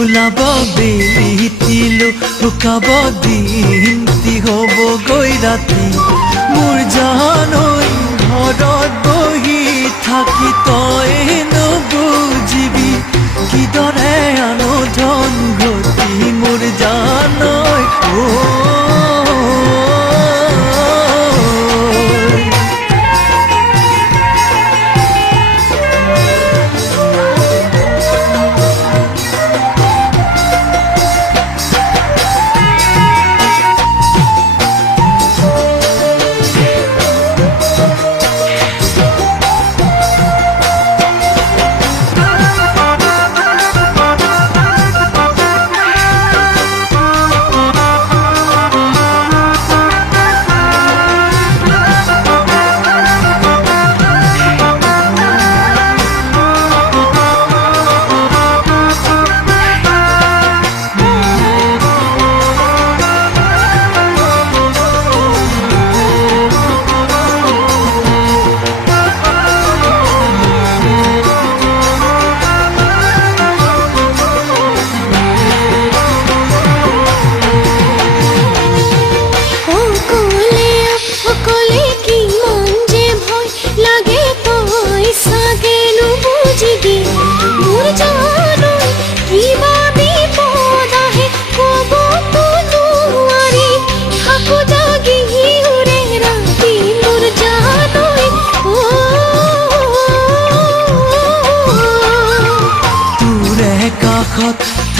ওলাব বেলি তিলো শুকাব দিন তি হ'ব গৈ ৰাতি মোৰ জানৈ ঘৰত বহি থাকি তই নুবুজিবি কিদৰে আনোধন গতি মোৰ জানৈ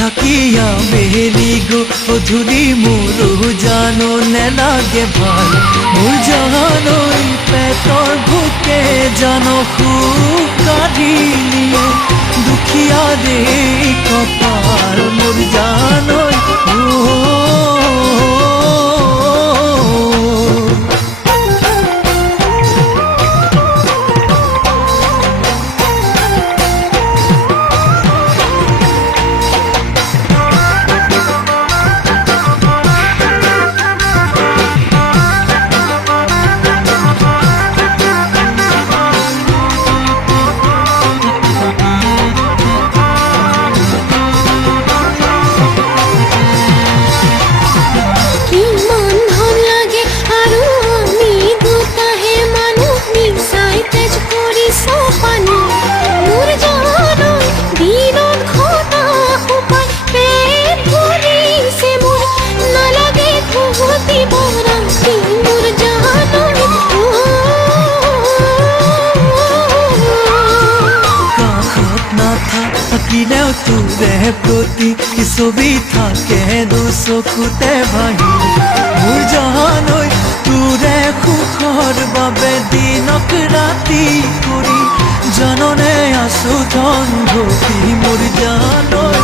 থাকিয়া মেলি গধূলি মোৰো জানো নেলাগে ভাল মোৰ জানৈ পেটৰ ভোকে জানো সুখ কাঢ়িলিয়ে দুখীয়া ৰে কপাল মোৰ জানৈ থাকিলেও তোৰে প্ৰতি ছবি থাকে দুচকুতে ভাহি মোৰ জানৈ তোৰে সুখৰ বাবে দিনক ৰাতি কৰি জাননে আছো ধন ঘটি মোৰ জানৈ